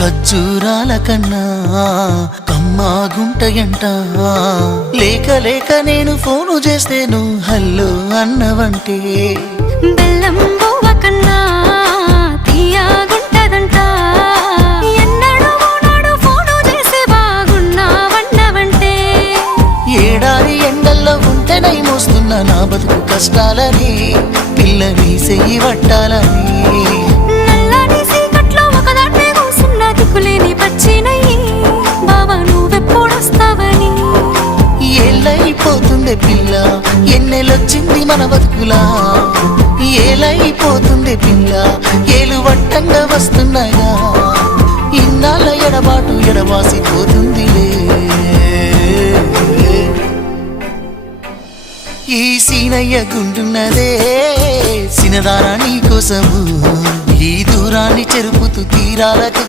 ఖర్జూరాల కన్నా కమ్మాగుంటయంట. లేక లేక నేను ఫోను చేస్తే నువ్వు హల్లో అన్నవంటే బెల్లం బువ్వ కన్నా తీయగుంటదంట. ఎన్నడూ నాడు ఫోను చేసే బాగున్నావన్నవంటే ఏడాది ఎండల్లో ఉంటేనై మోస్తున్న నా బతుకు కష్టాలని పిల్లని చెయ్యి పట్టాలని. నల్లని సీకట్లో ఒకదాన్నే కూసున్న దిక్కులేని పచ్చినయ్యి బావా నువ్వెప్పుడొస్తావని. ఏళ్ళైపోతుండే పిల్ల ఎన్నెలొచ్చింది మన బతుకులా. ఏలైపోతుండే పిల్ల ఏలు వట్టంగా వస్తున్నాగా. ఇన్నాళ్ళ ఎడబాటు ఎడవాసిపోతుందిలే. ఈ సీనయ్య గుంటున్నదే సినదారా నీ కోసము. ఈ దూరాన్ని చెరుపుతూ తీరాలకు